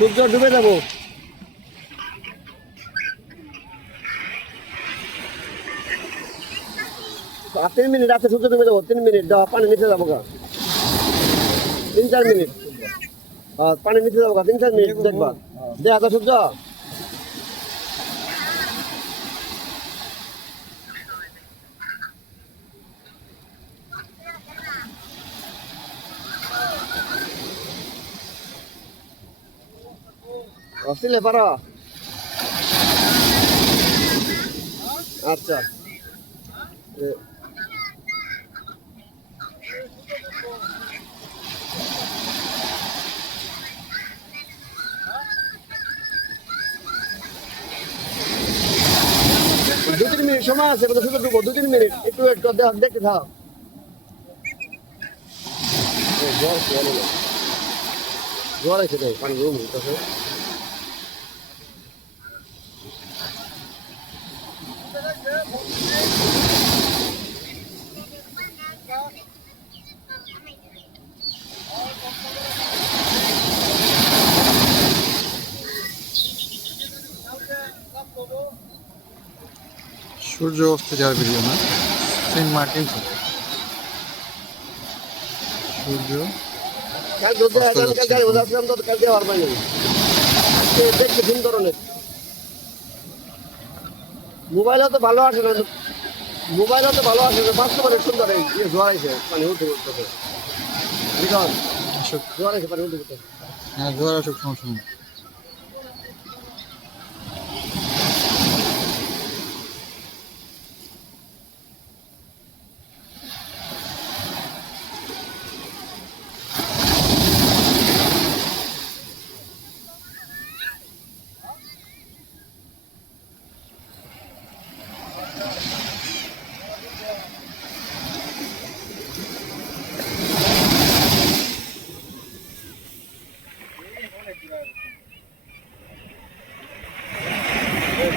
সূর্য ডুবে যাবো। 3 মিনিট আছে, সূর্য ডুবে যাবো। 3 মিনিট দাও, পানি নিচে যাবো গা। 3-4 মিনিট। পানি নিচে যাবো গা, 3-4 মিনিট দেখবা। দেখা তো সূর্য। আসলে পারো। আচ্ছা, 2-3 মিনিট সময় আছে, সূর্য ডুবো। 2-3 মিনিট একটু একটু দেখতে থাও। জ্বর আছে তো, পানি রুম হইতেছে। সূর্য অস্ত যাওয়ার ভিডিও না, সেন্ট মার্টিন থেকে সূর্য দেখতে সুন্দর অনেক। মোবাইলে তো ভালো আসে না, মোবাইলে তো ভালো আসে না, বাস্তবে সুন্দর। এই জোয়ার আছে, পানি উঠে উঠতেছে। জোয়ার আছে, পানি উঠে উঠতেছে। হ্যাঁ, জোয়ার আসুক, সমস্যা নেই।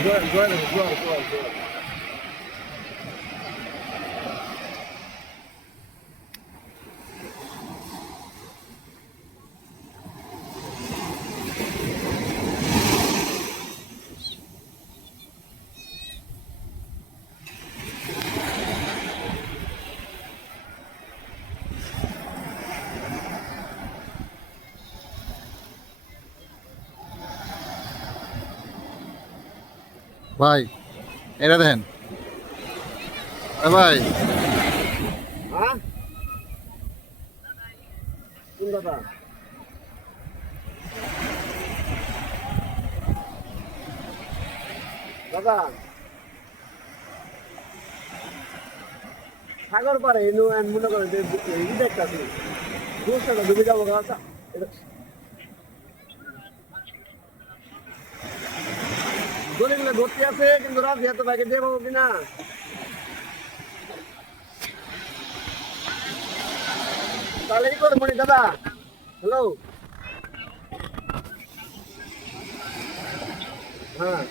জোয়ার। ভাই এটা দেখেন ভাই, হ্যাঁ, কোন দাদা? দাদা সাগর পারে মনে করেন দেখতেছি দূরটা ডুবে যাবো গাছা। গলিগুলো ভর্তি আছে, কিন্তু রাজি এত বাইকে দিয়ে পাবো কিনা। তাহলে এই করবো নি দাদা। হ্যালো, হ্যাঁ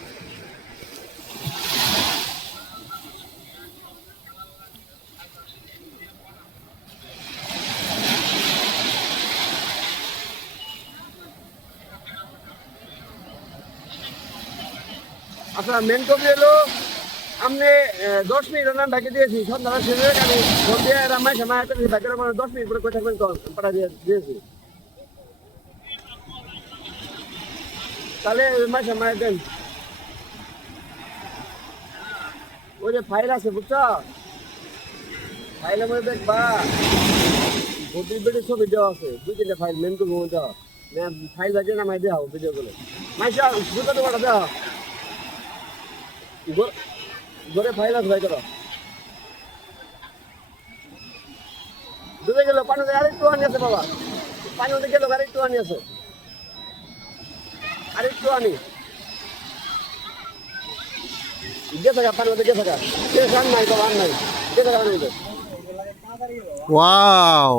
আচ্ছা, মেন কবি এলো। আপনি 10 মিনিট রান্না ঢাকে দিয়েছি, সন্ধ্যা শেষে আমি ফোন দিয়ে রান্নায় সময় 10 মিনিট করে কোথায় থাকবেন কল পাঠা দিয়েছি। তাহলে মাই সময় দেন। ওই যে ফাইল আছে বুঝছো, ফাইলের মধ্যে দেখবা ভোটের বেড়ে ছবি দেওয়া আছে, 2-3টা ফাইল মেন কবি দেওয়া। ফাইল বাজে নামাই দেওয়া ভিডিও গুলো। মাইসা বুঝতে পারা দেওয়া ঘরে ফাইল আছে, ভাই করো। ডুবে গেল পানি, আরেকটু আনি আছে বাবা, পানি মধ্যে গেল, আরেকটু আনি আছে, আরেকটু আনি গেছে গা, পানি মধ্যে গেছে গা। শেষ আর নাই বাবা, আর নাই, গেছে গা পানির মধ্যে। ওয়াও।